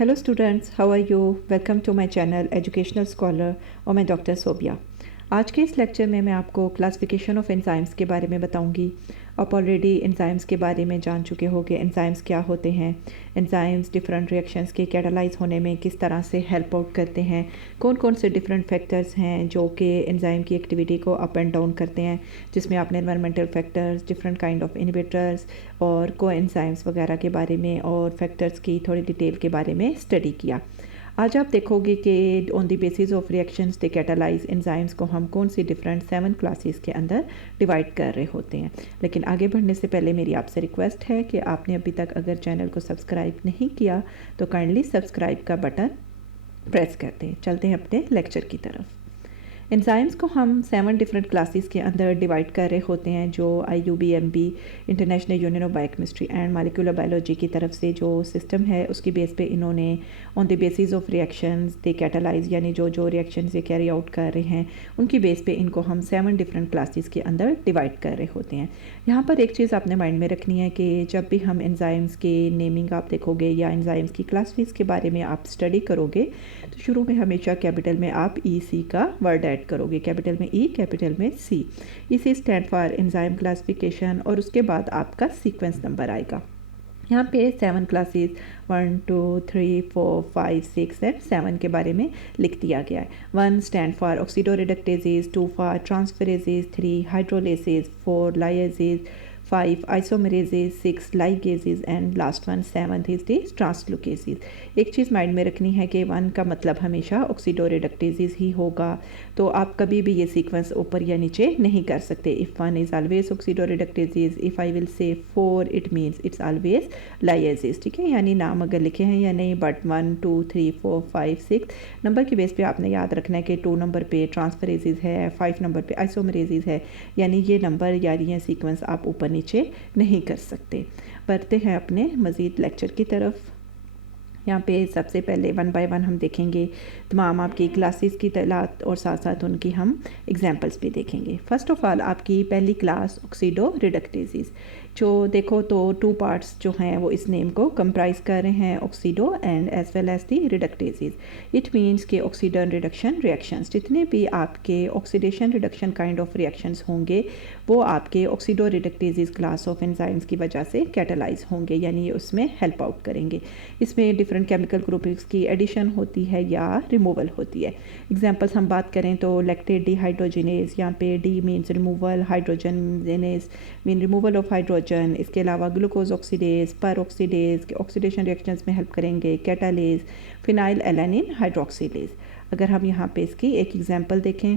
Hello students, how are you? Welcome to my channel educational scholar और मैं doctor Sobia. आज के इस लेक्चर में मैं आपको क्लासिफिकेशन ऑफ एंजाइम्स के बारे में बताऊंगी। आप ऑलरेडी एंजाइम्स के बारे में जान चुके होंगे। एंजाइम्स क्या होते हैं, एंजाइम्स डिफरेंट रिएक्शंस के कैटालाइज होने में किस तरह से हेल्प आउट करते हैं, कौन कौन से डिफरेंट फैक्टर्स हैं जो कि एंजाइम की एक्टिविटी को अप एंड डाउन करते हैं, जिसमें आपने environmental factors, different kind of inhibitors और को एंजाइम्स वगैरह के बारे में और फैक्टर्स की थोड़ी डिटेल के बारे में स्टडी किया। आज आप देखोगे कि on the basis of reactions they catalyse enzymes को हम कौन सी डिफरेंट 7 क्लासेस के अंदर डिवाइड कर रहे होते हैं। लेकिन आगे बढ़ने से पहले मेरी आपसे रिक्वेस्ट है कि आपने अभी तक अगर चैनल को सब्सक्राइब नहीं किया तो काइंडली सब्सक्राइब का बटन प्रेस कर दें। चलते हैं अपने लेक्चर की तरफ। एंजाइम्स को हम 7 डिफरेंट क्लासेस के अंदर डिवाइड कर रहे होते हैं, जो IUBMB international union of biochemistry and molecular biology की तरफ से जो सिस्टम है उसकी बेस पे इन्होंने on the basis of reactions they catalyse, यानी जो जो रिएक्शंस ये कैरी आउट कर रहे हैं उनकी बेस पे इनको हम 7 डिफरेंट क्लासेस के अंदर डिवाइड कर रहे होते हैं। यहाँ पर एक चीज़ आपने माइंड में रखनी है कि जब भी हम एंजाइम्स के नेमिंग आप देखोगे या एंजाइम्स की क्लासेस के बारे में आप स्टडी करोगे तो शुरू में हमेशा कैपिटल में आप EC का वर्ड ऐड करोगे, कैपिटल में E, कैपिटल में C। EC stand for enzyme classification और उसके बाद आपका सीक्वेंस नंबर आएगा। यहाँ पे 7 क्लासेस 1 2 3 4 5 6 एंड 7 के बारे में लिख दिया गया है। 1 stand for oxidoreductases, 2 for transferases, 3 hydrolases, 4 lyases, 5 isomerases, 6 ligases and last one 7th is the translocases. एक चीज़ माइंड में रखनी है कि 1 का मतलब हमेशा ऑक्सीडोरिडक्टेजेस ही होगा, तो आप कभी भी ये सीक्वेंस ऊपर या नीचे नहीं कर सकते। If 1 is always oxidoreductases, if I will say 4 it means it's always lyases. ठीक है, यानी नाम अगर लिखे हैं या नहीं, बट 1 2 3 4 5 6 नंबर के बेस पे आपने याद रखना है कि 2 नंबर पे ट्रांसफरेजेस है, 5 नंबर पे आइसोमरेजेस है, यानी ये नंबर या ये सीक्वेंस आप ऊपर नीचे नहीं कर सकते। बढ़ते हैं अपने मज़ीद लेक्चर की तरफ। यहाँ पे सबसे पहले 1 बाय 1 हम देखेंगे तमाम आपकी क्लासेस की तलात और साथ साथ उनकी हम एग्जांपल्स भी देखेंगे। फर्स्ट ऑफ ऑल आपकी पहली क्लास ऑक्सीडोरिडक्टेजेस, जो देखो तो 2 पार्ट्स जो हैं वो इस नेम को कंप्राइज कर रहे हैं, oxido and as well as the reductases. It means के ऑक्सीडन रिडक्शन रिएक्शंस, जितने भी आपके oxidation reduction kind of reactions होंगे वो आपके ऑक्सीडोरिडक्टेजेस क्लास ऑफ एंजाइम्स की वजह से कैटालाइज होंगे, यानी ये उसमें हेल्प आउट करेंगे। इसमें डिफरेंट केमिकल ग्रुप्स की एडिशन होती है या रिमूवल होती है। एग्जांपल्स हम बात करें तो लैक्टेट डिहाइड्रोजिनेज, यहाँ पे D means removal, hydrogenase mean removal of hydrogen. इसके अलावा ग्लूकोज ऑक्सीडेज, पर ऑक्सीडेज के ऑक्सीडेशन रिएक्शंस में हेल्प करेंगे, कैटालेज, फिनाइल एलानिन हाइड्रोक्सीलेज। अगर हम यहाँ पे इसकी एक एग्जांपल देखें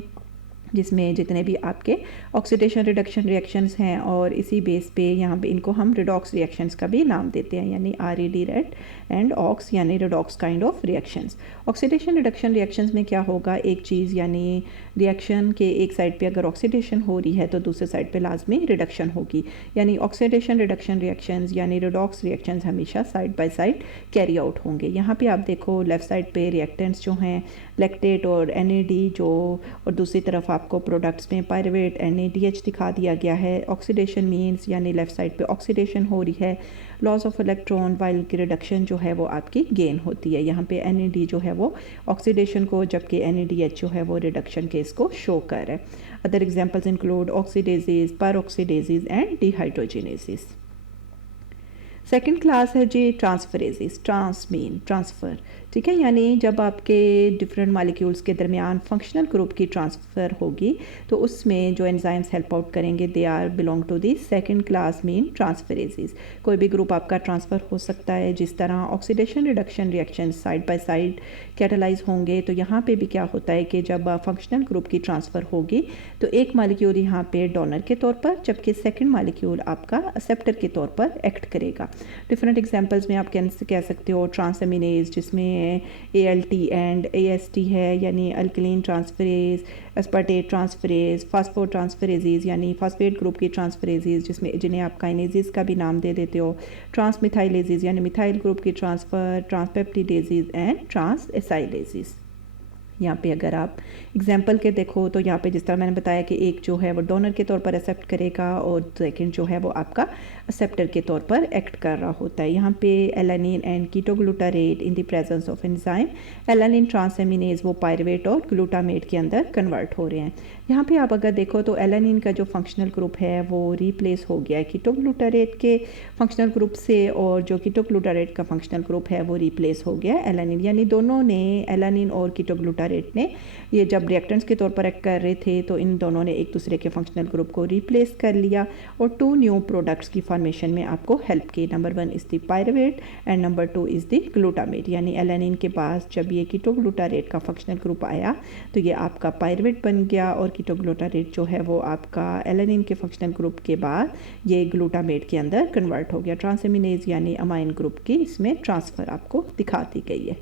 जिसमें जितने भी आपके ऑक्सीडेशन रिडक्शन रिएक्शंस हैं और इसी बेस पे यहाँ पे इनको हम रिडॉक्स रिएक्शंस का भी नाम देते हैं, यानी RED रेड एंड ऑक्स, यानी redox kind of reactions. Oxidation reduction reactions में क्या होगा, एक चीज़ यानी रिएक्शन के एक साइड पे अगर ऑक्सीडेशन हो रही है तो दूसरे साइड पे लाजमी रिडक्शन होगी, यानी ऑक्सीडेशन रिडक्शन रिएक्शंस यानी रिडॉक्स रिएक्शंस हमेशा side by side carry out होंगे। यहाँ पे आप देखो लेफ़्ट साइड पे रिएक्टेंट्स जो हैं लैक्टेट और NAD जो, और दूसरी तरफ आपको प्रोडक्ट्स में पायरुवेट NADH दिखा दिया गया है। ऑक्सीडेशन मीन्स यानी लेफ़्ट साइड पे ऑक्सीडेशन हो रही है, लॉस ऑफ इलेक्ट्रॉन, वाइल की रिडक्शन जो है वो आपकी गेन होती है। यहाँ पे NAD जो है वो ऑक्सीडेशन को, जबकि NADH जो है वो रिडक्शन के इसको शो कर रहा है। अदर एग्जांपल्स इंक्लूड ऑक्सीडेजेस, पर ऑक्सीडेजेस एंड डिहाइड्रोजिनेसिस। सेकेंड क्लास है जी ट्रांसफरेजेस, ट्रांस मीन ट्रांसफ़र। ठीक है, यानी जब आपके डिफरेंट मॉलिक्यूल्स के दरमियान फंक्शनल ग्रुप की ट्रांसफ़र होगी तो उसमें जो एंजाइम्स हेल्प आउट करेंगे they are belong to the second class mean transferases. कोई भी ग्रुप आपका ट्रांसफ़र हो सकता है, जिस तरह oxidation reduction reaction side by side catalyse होंगे तो यहाँ पे भी क्या होता है कि जब फंक्शनल ग्रुप की ट्रांसफ़र होगी तो एक मॉलिक्यूल यहाँ पे डोनर के तौर पर, जबकि सेकेंड मॉलिक्यूल आपका एक्सेप्टर के तौर पर एक्ट करेगा। डिफरेंट एग्जांपल्स में आप कह सकते हो ट्रांसएमिनेज, जिसमें ALT एंड AST है, यानी alkaline transferase, aspartate transferase, phosphotransferases यानी फास्फेट ग्रुप की ट्रांसफरेजेज, जिन्हें आप काइनेजेस का भी नाम दे देते हो, ट्रांसमिथाइलेजेज यानी मिथाइल ग्रुप की ट्रांसफ़र, ट्रांसपेप्टिडेजेज एंड ट्रांसएसाइलेजेज। यहाँ पे अगर आप एग्जाम्पल के देखो तो यहाँ पे जिस तरह मैंने बताया कि एक जो है वो डोनर के तौर पर एक्सेप्ट करेगा और सेकंड जो है वो आपका एक्सेप्टर के तौर पर एक्ट कर रहा होता है। यहाँ पे alanine and ketoglutarate in the presence of enzyme alanine transaminase वो पायरुवेट और ग्लूटामेट के अंदर कन्वर्ट हो रहे हैं। यहाँ पे आप अगर देखो तो एलानिन का जो फंक्शनल ग्रुप है वो रिप्लेस हो गया है कीटोग्लूटारेट के फंक्शनल ग्रुप से, और जो कीटोग्लूटारेट का फंक्शनल ग्रुप है वो रिप्लेस हो गया एलानिन, यानी दोनों ने एलानिन और कीटोग्लूटारेट ने ये जब रिएक्टेंट्स के तौर पर एक्ट कर रहे थे तो इन दोनों ने एक दूसरे के फंक्शनल ग्रुप को रिप्लेस कर लिया और 2 न्यू प्रोडक्ट्स की फॉर्मेशन में आपको हेल्प की। Number 1 is the pyruvate and number 2 is the glutamate, यानी एलानिन के पास जब ये कीटोग्लूटारेट का फंक्शनल ग्रुप आया तो ये आपका पायरुवेट बन गया और कीटोग्लूटारेट जो है वो आपका एलानिन के फंक्शनल ग्रुप के बाद ये ग्लूटामेट के अंदर कन्वर्ट हो गया। ट्रांसएमिनेज यानी अमाइन ग्रुप की इसमें ट्रांसफ़र आपको दिखा दी गई है।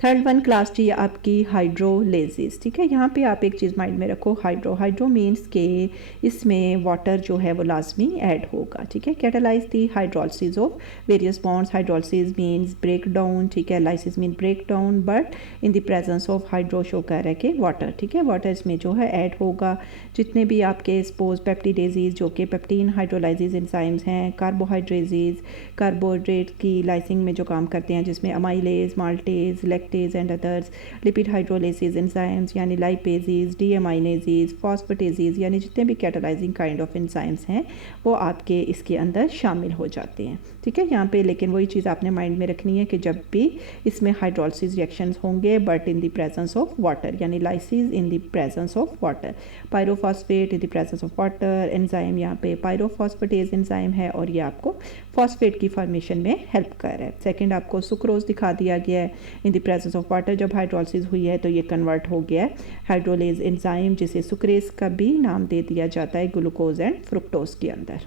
थर्ड वन क्लास डी आपकी हाइड्रोलेसिस, ठीक है। यहाँ पे आप एक चीज़ माइंड में रखो, हाइड्रो मीन्स के इसमें वाटर जो है वो लाजमी ऐड होगा, ठीक है। Catalyse the hydrolysis of various bonds, hydrolysis means break down, ठीक है। Lysis mean break down, but in the presence of hydro show कर है कि वाटर, ठीक है। वाटर इसमें जो है ऐड होगा। जितने भी आपके सपोज पेप्टिडेजीज जो कि पेप्टीन हाइड्रोलाइसिस एंजाइम्स हैं, कार्बोहाइड्रेजीज कार्बोहाइड्रेट की लाइसिंग में जो काम करते हैं जिसमें amylase, maltase, lactase and others, lipid hydrolases enzymes यानी lipases, deaminases, phosphatases यानी जितने भी catalyzing kind of enzymes हैं वो आपके इसके अंदर शामिल हो जाते हैं, ठीक है। यहाँ पे लेकिन वही चीज़ आपने माइंड में रखनी है कि जब भी इसमें हाइड्रोलिसिस रिएक्शंस होंगे but in the presence of water, यानी lysis in the presence of water, pyrophosphate in the presence of water, enzyme यहाँ पे पायरोफॉस्फेटेज एंजाइम है और ये आपको फॉस्फेट की फॉर्मेशन में हेल्प कर रहा है। सेकंड आपको सुक्रोज दिखा दिया गया है इन द प्रेजेंस ऑफ वाटर, जब हाइड्रोलिसिस हुई है तो ये कन्वर्ट हो गया है हाइड्रोलेज एंजाइम जिसे सुक्रेज का भी नाम दे दिया जाता है ग्लूकोज एंड फ्रुक्टोज के अंदर।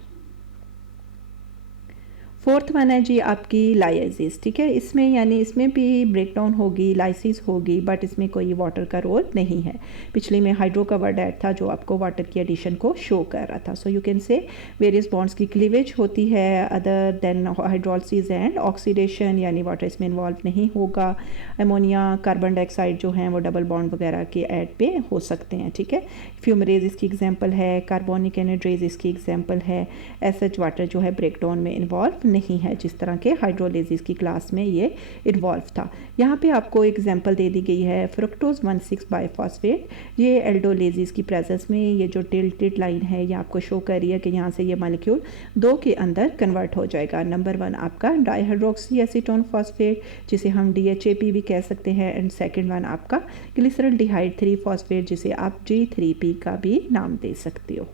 फोर्थ वन है जी आपकी लाइसिस, ठीक है। इसमें यानी इसमें भी ब्रेक डाउन होगी, लाइसिस होगी, बट इसमें कोई वाटर का रोल नहीं है। पिछले में हाइड्रो का वर्ड ऐड था जो आपको वाटर की एडिशन को शो कर रहा था। सो यू कैन से वेरियस बॉन्ड्स की क्लीवेज होती है other than hydrolysis and oxidation, यानी वाटर इसमें इन्वॉल्व नहीं होगा। अमोनिया, कार्बन डाइऑक्साइड जो हैं वो डबल बॉन्ड वगैरह के ऐड पे हो सकते हैं, ठीक है। फ्यूमरेज इसकी एग्जाम्पल है, कार्बोनिक एनहाइड्रेज इसकी एग्जाम्पल है। एसएच वाटर जो है ब्रेक डाउन में इन्वॉल्व नहीं है जिस तरह के हाइड्रोलेसिस की क्लास में ये इन्वॉल्व था। यहाँ पे आपको एग्जांपल दे दी गई है फ्रुक्टोज 1,6 बाइफॉस्फेट, ये एल्डोलेसिस की प्रेजेंस में ये जो टिल्टेड लाइन है ये आपको शो कर रही है कि यहाँ से ये मॉलिक्यूल 2 के अंदर कन्वर्ट हो जाएगा। नंबर 1 आपका डाइहाइड्रोक्सी एसीटोन फॉस्फेट जिसे हम DHAP भी कह सकते हैं, एंड सेकेंड वन आपका ग्लिसरल्डिहाइड 3 फॉस्फेट जिसे आप G3P का भी नाम दे सकते हो।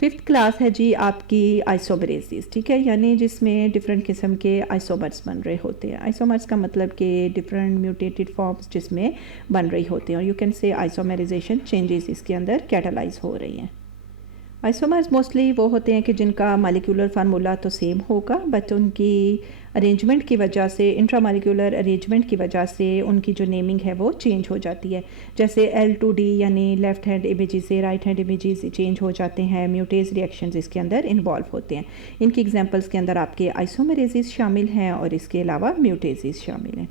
फिफ्थ क्लास है जी आपकी आइसोमरेसिस, ठीक है, यानी जिसमें डिफरेंट किस्म के आइसोमर्स बन रहे होते हैं। आइसोमर्स का मतलब कि डिफरेंट म्यूटेटेड फॉर्म्स जिसमें बन रही होती हैं, और you can say isomerization changes इसके अंदर कैटालाइज हो रही हैं। आइसोमर्स मोस्टली वो होते हैं कि जिनका मॉलिक्यूलर फार्मूला तो सेम होगा बट उनकी अरेंजमेंट की वजह से, इंट्रामॉलिक्यूलर अरेंजमेंट की वजह से उनकी जो नेमिंग है वो चेंज हो जाती है। जैसे L2D यानी लेफ्ट हैंड इमेजेस से राइट हैंड इमेजेस चेंज हो जाते हैं, म्यूटेज रिएक्शंस इसके अंदर इन्वॉल्व होते हैं। इनकी एग्जांपल्स के अंदर आपके आइसोमरेसिस शामिल हैं और इसके अलावा म्यूटेसिस शामिल हैं।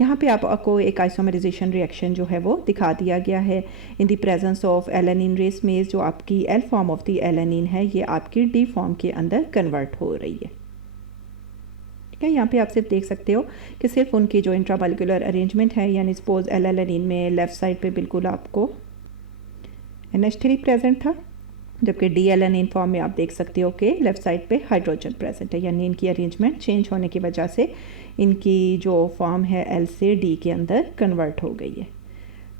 यहाँ पे आपको एक आइसोमराइजेशन रिएक्शन जो है वो दिखा दिया गया है इन द प्रेजेंस ऑफ एलानिन रेसमेज, जो आपकी L form of the alanine है ये आपकी D फॉर्म के अंदर कन्वर्ट हो रही है, ठीक है। यहाँ पे आप सिर्फ देख सकते हो कि सिर्फ उनकी जो इंट्रामॉलिक्यूलर अरेंजमेंट है, यानी सपोज एलानिन में लेफ्ट साइड पे बिल्कुल आपको NH3 प्रेजेंट था, जबकि डी एलानिन फॉर्म में आप देख सकते हो कि लेफ्ट साइड पे हाइड्रोजन प्रेजेंट है, यानी इनकी अरेंजमेंट चेंज होने की वजह से इनकी जो फॉर्म है L से D के अंदर कन्वर्ट हो गई है।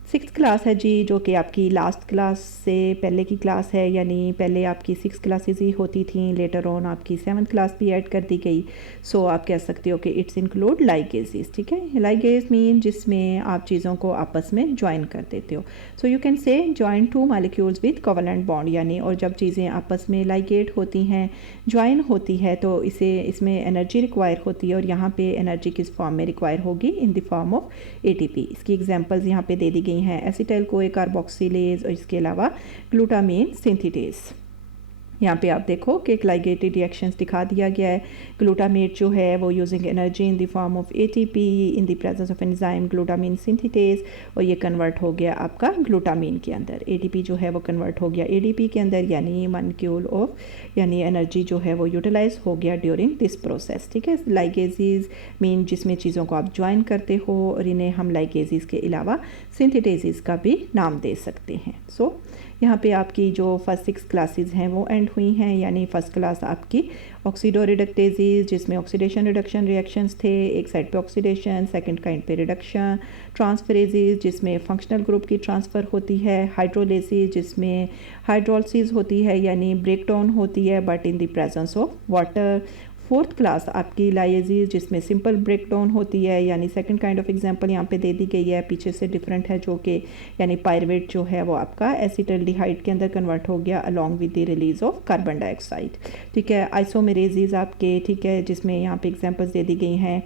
सिक्स्थ क्लास है जी जो कि आपकी लास्ट क्लास से पहले की क्लास है, यानी पहले आपकी 6 क्लासेस ही होती थी, लेटर ऑन आपकी 7th क्लास भी ऐड कर दी गई। सो आप कह सकते हो कि इट्स इंक्लूड लाइगेजेस, ठीक है। लाइगेज मीन जिसमें आप चीज़ों को आपस में ज्वाइन कर देते हो। सो यू कैन से join 2 molecules with covalent bond, यानी और जब चीज़ें आपस में लाइगेट होती हैं, ज्वाइन होती है तो इसमें एनर्जी रिक्वायर होती है, और यहाँ पे एनर्जी किस फॉर्म में रिक्वायर होगी, in the form of ATP। इसकी एग्जांपल्स यहाँ पे दे दी गई हैं, एसिटाइल कोए कार्बोक्सिलेज और इसके अलावा ग्लूटामेन सिंथेटेज। यहाँ पे आप देखो कि ग्लाइकेटेड रिएक्शंस दिखा दिया गया है। ग्लूटामेट जो है वो using energy in the form of ATP in the presence of enzyme glutamine synthetase, और ये कन्वर्ट हो गया आपका ग्लूटामिन के अंदर। एटीपी जो है वो कन्वर्ट हो गया एडीपी के अंदर, यानी मॉलिक्यूल ऑफ यानी एनर्जी जो है वो यूटिलाइज हो गया ड्यूरिंग दिस प्रोसेस। ठीक है, लाइगेजेस मीन जिसमें चीज़ों को आप ज्वाइन करते हो, और इन्हें हम लाइगेजेस के अलावा सिंथेटेजेस का भी नाम दे सकते हैं। सो यहाँ पे आपकी जो फर्स्ट 6 क्लासेस हैं वो एंड हुई हैं, यानी फर्स्ट क्लास आपकी ऑक्सीडोरिडक्टेजेस जिसमें ऑक्सीडेशन रिडक्शन रिएक्शंस थे, एक साइड पे ऑक्सीडेशन, सेकंड काइंड पे रिडक्शन, ट्रांसफरेजेस जिसमें फंक्शनल ग्रुप की ट्रांसफ़र होती है, हाइड्रोलेसिस जिसमें हाइड्रोलिसिस होती है यानी ब्रेकडाउन होती है but in the presence of water. Fourth class आपकी लाइजेज जिसमें सिंपल ब्रेकडाउन होती है, यानी सेकंड काइंड ऑफ एग्जांपल यहाँ पे दे दी गई है, पीछे से डिफरेंट है, जो कि यानी पायरुवेट जो है वो आपका एसिटल्डिहाइड के अंदर कन्वर्ट हो गया along with the release of carbon dioxide. ठीक है, आइसोमेरेजेज आपके, ठीक है, जिसमें यहाँ पे एग्जांपल्स दे दी गई हैं।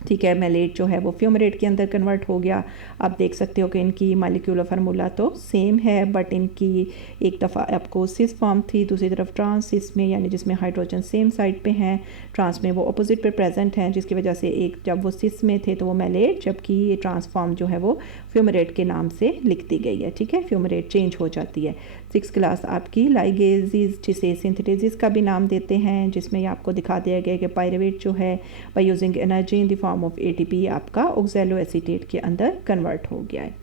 ठीक है, मेलेट जो है वो फ्यूमरेट के अंदर कन्वर्ट हो गया। आप देख सकते हो कि इनकी मालिक्यूलर फार्मूला तो सेम है, बट इनकी एक दफ़ा आपको सिस फॉर्म थी, दूसरी तरफ ट्रांस सिस में, यानी जिसमें हाइड्रोजन सेम साइड पे हैं, ट्रांस में वो अपोजिट पे प्रेजेंट हैं, जिसकी वजह से एक जब वो सिस में थे तो वो मेलेट, जबकि ये ट्रांसफॉर्म जो है वो फ्यूमरेट के नाम से लिख दी गई है। ठीक है, फ्यूमरेट चेंज हो जाती है। 6 क्लास आपकी लाइगेजेस जिसे सिंथेटेजेस का भी नाम देते हैं, जिसमें आपको दिखा दिया गया कि पायरुवेट जो है by using energy in the form of ATP आपका ऑक्सैलो एसीटेट के अंदर कन्वर्ट हो गया है।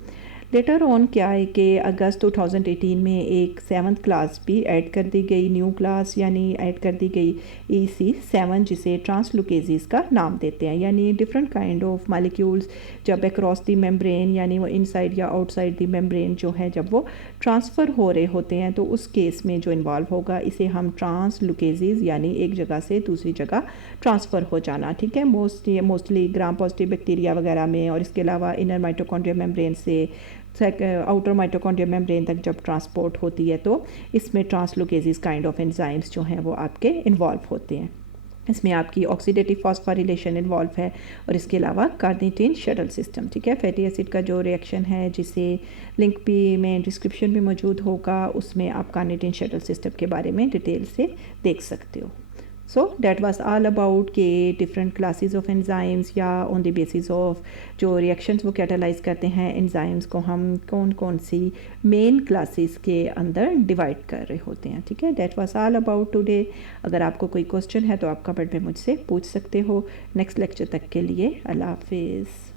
लेटर ऑन क्या है कि अगस्त 2018 में एक 7th क्लास भी ऐड कर दी गई, न्यू क्लास, यानी ऐड कर दी गई EC7 जिसे ट्रांसलुकेजेस का नाम देते हैं, यानी डिफरेंट काइंड ऑफ मालिक्यूल्स जब अक्रॉस द मेम्ब्रेन यानी वो इनसाइड या आउटसाइड द मेम्ब्रेन जो है जब वो ट्रांसफ़र हो रहे होते हैं, तो उस केस में जो इन्वॉल्व होगा इसे हम ट्रांसलुकेजेस यानी एक जगह से दूसरी जगह ट्रांसफ़र हो जाना। ठीक है, मोस्टली ग्राम पॉजिटिव बैक्टीरिया वगैरह में, और इसके अलावा इनर माइटोकॉन्ड्रियल मेम्ब्रेन से आउटर माइटोकॉन्ड्रियल मेम्ब्रेन तक जब ट्रांसपोर्ट होती है तो इसमें ट्रांसलोकेजेस काइंड ऑफ एंजाइम्स जो हैं वो आपके इन्वॉल्व होते हैं। इसमें आपकी ऑक्सीडेटिव फॉस्फोरिलेशन इन्वॉल्व है, और इसके अलावा कार्निटिन शटल सिस्टम। ठीक है, फैटी एसिड का जो रिएक्शन है जिसे लिंक भी में डिस्क्रिप्शन भी मौजूद होगा, उसमें आप कार्निटिन शटल सिस्टम के बारे में डिटेल से देख सकते हो। So that was all about के डिफरेंट क्लासेस ऑफ एंजाइम्स, या ऑन द बेसिस ऑफ जो रिएक्शंस वो कैटालाइज करते हैं एंजाइम्स को हम कौन कौन सी मेन क्लासेस के अंदर डिवाइड कर रहे होते हैं। ठीक है, that was all about today. अगर आपको कोई क्वेश्चन है तो आप कमेंट में मुझसे पूछ सकते हो। नेक्स्ट लेक्चर तक के लिए अल्लाह हाफिज़।